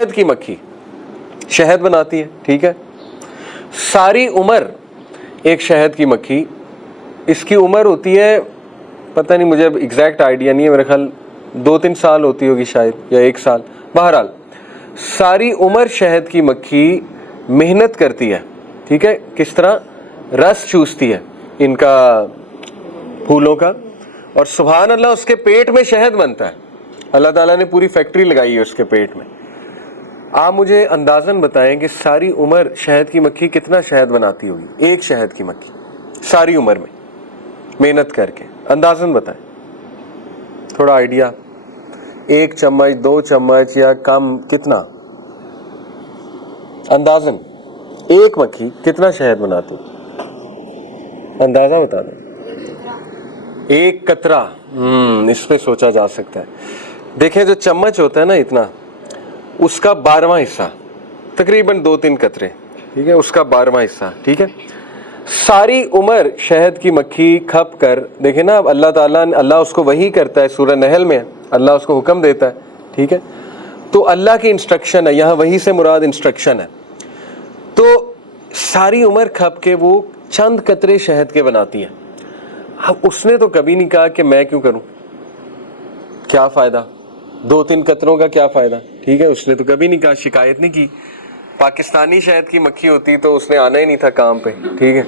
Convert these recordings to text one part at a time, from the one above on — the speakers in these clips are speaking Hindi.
शहद की मक्खी शहद बनाती है, ठीक है। सारी उम्र एक शहद की मक्खी, इसकी उम्र होती है, पता नहीं, मुझे एग्जैक्ट आइडिया नहीं है, मेरे ख्याल 2-3 साल होती होगी शायद, या 1 साल। बहरहाल सारी उम्र शहद की मक्खी मेहनत करती है, ठीक है। किस तरह? रस चूसती है इनका फूलों का, और सुभान अल्लाह उसके पेट में शहद बनता है। अल्लाह ताला ने पूरी फैक्ट्री लगाई है उसके पेट में। आप मुझे अंदाजन बताएं कि सारी उम्र शहद की मक्खी कितना शहद बनाती होगी? एक शहद की मक्खी सारी उम्र में मेहनत करके, अंदाजन बताएं, थोड़ा आइडिया। 1 चम्मच, 2 चम्मच या कम, कितना अंदाजन एक मक्खी कितना शहद बनाती? अंदाजा बता दें। 1 कतरा, इस पे सोचा जा सकता है। देखें, जो चम्मच होता है ना इतना, उसका 12वां हिस्सा, तकरीबन 2-3 कतरे, ठीक है, उसका 12वां हिस्सा, ठीक है। सारी उम्र शहद की मक्खी खप कर, देखे ना, अब अल्लाह उसको वही करता है, सूरह नहल में अल्लाह उसको हुक्म देता है, ठीक है। तो अल्लाह की इंस्ट्रक्शन है, यहाँ वही से मुराद इंस्ट्रक्शन है। तो सारी उम्र खप के वो चंद कतरे शहद के बनाती है। अब उसने तो कभी नहीं कहा कि मैं क्यों करूं, क्या फायदा, 2-3 कतरों का क्या फायदा, ठीक है। उसने तो कभी नहीं कहा, शिकायत नहीं की। पाकिस्तानी शहद की मक्खी होती तो उसने आना ही नहीं था काम पे, ठीक है।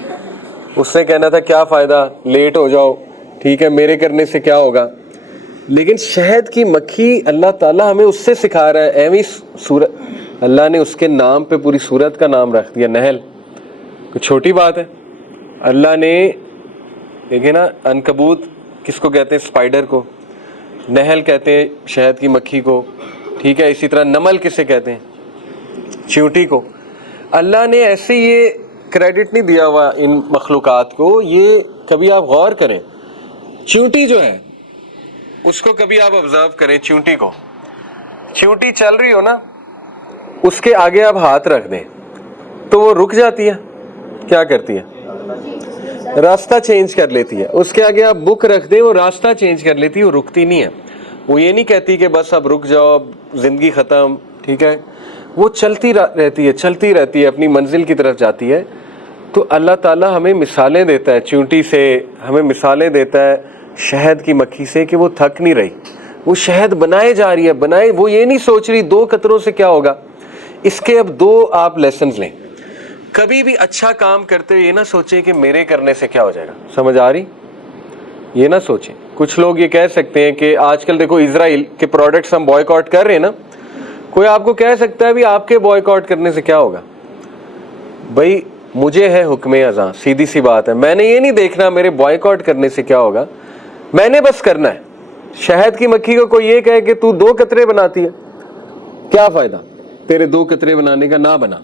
उसने कहना था क्या फायदा, लेट हो जाओ, ठीक है, मेरे करने से क्या होगा। लेकिन शहद की मक्खी, अल्लाह ताला हमें उससे सिखा रहा है। एवं सूरत, अल्लाह ने उसके नाम पे पूरी सूरत का नाम रख दिया, नहल। कुछ छोटी बात है? अल्लाह ने, देखिए ना, अनकबूत किसको कहते हैं? स्पाइडर को। नहल कहते हैं शहद की मक्खी को, ठीक है। इसी तरह नमल किसे कहते हैं? चींटी को। अल्लाह ने ऐसे ये क्रेडिट नहीं दिया हुआ इन मखलूकात को। ये कभी आप गौर करें, चींटी जो है उसको कभी आप ऑब्जर्व करें, चींटी को, चींटी चल रही हो ना, उसके आगे आप हाथ रख दें तो वो रुक जाती है। क्या करती है? रास्ता चेंज कर लेती है। उसके आगे आप बुक रख दें, वो रास्ता चेंज कर लेती है, वो रुकती नहीं है। वो ये नहीं कहती कि बस अब रुक जाओ, अब जिंदगी खत्म, ठीक है। वो चलती रहती है, चलती रहती है, अपनी मंजिल की तरफ जाती है। तो अल्लाह ताला हमें मिसालें देता है चींटी से, हमें मिसालें देता है शहद की मक्खी से कि वो थक नहीं रही, वो शहद बनाए जा रही है, बनाए। वो ये नहीं सोच रही 2 कतरों से क्या होगा। इसके अब 2 आप लेसन लें। कभी भी अच्छा काम करते हुए ये ना सोचें कि मेरे करने से क्या हो जाएगा। समझ आ रही? ये ना सोचें। कुछ लोग ये कह सकते हैं कि आजकल देखो इजराइल के प्रोडक्ट्स हम बॉयकॉट कर रहे हैं ना, कोई आपको कह सकता है भी आपके बॉयकॉट करने से क्या होगा। भाई मुझे है हुक्म अज़ा, सीधी सी बात है। मैंने ये नहीं देखना मेरे बॉयकॉट करने से क्या होगा, मैंने बस करना है। शहद की मक्खी को कोई ये कहे कि तू 2 कतरे बनाती है, क्या फायदा तेरे 2 कतरे बनाने का, ना बना।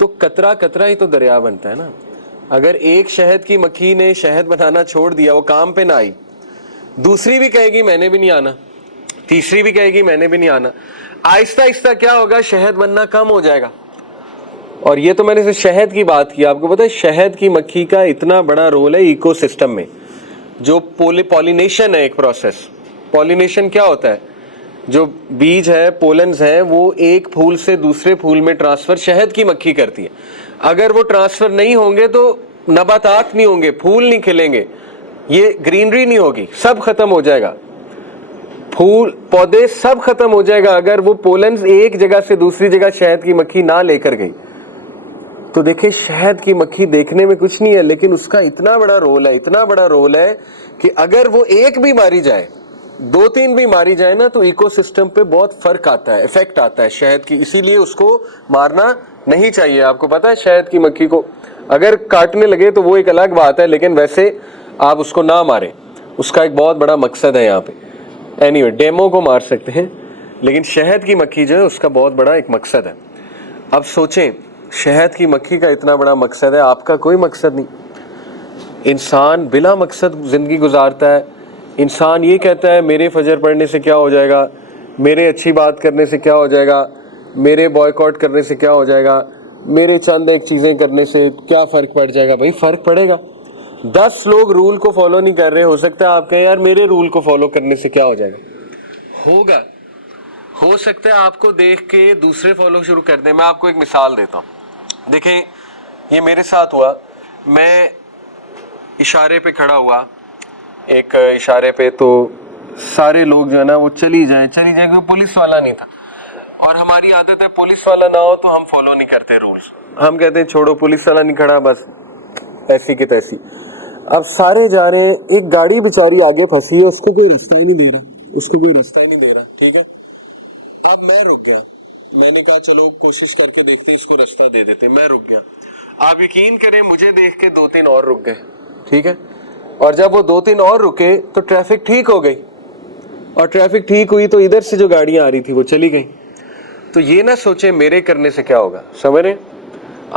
तो कतरा कतरा ही तो दरिया बनता है ना। अगर एक शहद की मक्खी ने शहद बनाना छोड़ दिया, वो काम पे ना आई, दूसरी भी कहेगी मैंने भी नहीं आना, तीसरी भी कहेगी मैंने भी नहीं आना। आहिस्ता आहिस्ता क्या होगा, शहद बनना कम हो जाएगा। और ये तो मैंने सिर्फ शहद की बात की। आपको पता है शहद की मक्खी का इतना बड़ा रोल है इकोसिस्टम में। जो पॉलिनेशन है एक प्रोसेस। पॉलिनेशन क्या होता है? जो बीज है, पोलन्स है, वो एक फूल से दूसरे फूल में ट्रांसफर शहद की मक्खी करती है। अगर वो ट्रांसफर नहीं होंगे तो नबातात नहीं होंगे, फूल नहीं खिलेंगे, ये ग्रीनरी नहीं होगी, सब खत्म हो जाएगा, फूल पौधे सब खत्म हो जाएगा अगर वो पोलन्स एक जगह से दूसरी जगह शहद की मक्खी ना लेकर गई। तो देखिए शहद की मक्खी देखने में कुछ नहीं है, लेकिन उसका इतना बड़ा रोल है, इतना बड़ा रोल है कि अगर वो एक भी मारी जाए, 2-3 भी मारी जाए ना, तो इकोसिस्टम पे बहुत फर्क आता है, इफेक्ट आता है शहद की। इसीलिए उसको मारना नहीं चाहिए। आपको पता है शहद की मक्खी को अगर काटने लगे तो वो एक अलग बात है, लेकिन वैसे आप उसको ना मारें, उसका एक बहुत बड़ा मकसद है यहाँ पे। एनीवे, डेमो को मार सकते हैं, लेकिन शहद की मक्खी जो है उसका बहुत बड़ा एक मकसद है। अब सोचें, शहद की मक्खी का इतना बड़ा मकसद है, आपका कोई मकसद नहीं। इंसान बिला मकसद जिंदगी गुजारता है। इंसान ये कहता है मेरे फजर पढ़ने से क्या हो जाएगा, मेरे अच्छी बात करने से क्या हो जाएगा, मेरे बॉयकॉट करने से क्या हो जाएगा, मेरे चंद एक चीज़ें करने से क्या फ़र्क पड़ जाएगा। भाई फ़र्क पड़ेगा। 10 लोग रूल को फॉलो नहीं कर रहे, हो सकता है आप कहें यार मेरे रूल को फॉलो करने से क्या हो जाएगा। हो सकता है आपको देख के दूसरे फॉलो शुरू कर दें। मैं आपको एक मिसाल देता हूँ। देखें, ये मेरे साथ हुआ। मैं इशारे पे खड़ा हुआ, एक इशारे पे, तो सारे लोग जो है ना वो चली जाए, कोई पुलिस वाला नहीं था। और हमारी आदत है, पुलिस वाला ना हो तो हम फॉलो नहीं करते रूल्स। हम कहते हैं छोड़ो, पुलिस वाला नहीं खड़ा, बस ऐसी की तैसी। अब सारे जा रहे हैं, एक गाड़ी बेचारी आगे फंसी है, उसको कोई रास्ता ही नहीं दे रहा, ठीक है। अब मैं रुक गया, मैंने कहा चलो कोशिश करके देखते इसको रास्ता दे देते। मैं रुक गया। आप यकीन करें, मुझे देख के 2-3 और रुक गए, ठीक है। और जब वो 2-3 और रुके तो ट्रैफिक ठीक हो गई, और ट्रैफिक ठीक हुई तो इधर से जो गाड़ियां आ रही थी वो चली गई। तो ये ना सोचे मेरे करने से क्या होगा, समझ रहे?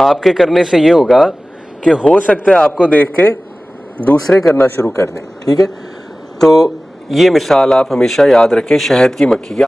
आपके करने से ये होगा कि हो सकता है आपको देख के दूसरे करना शुरू कर दें, ठीक है। तो ये मिसाल आप हमेशा याद रखें शहद की मक्खी की।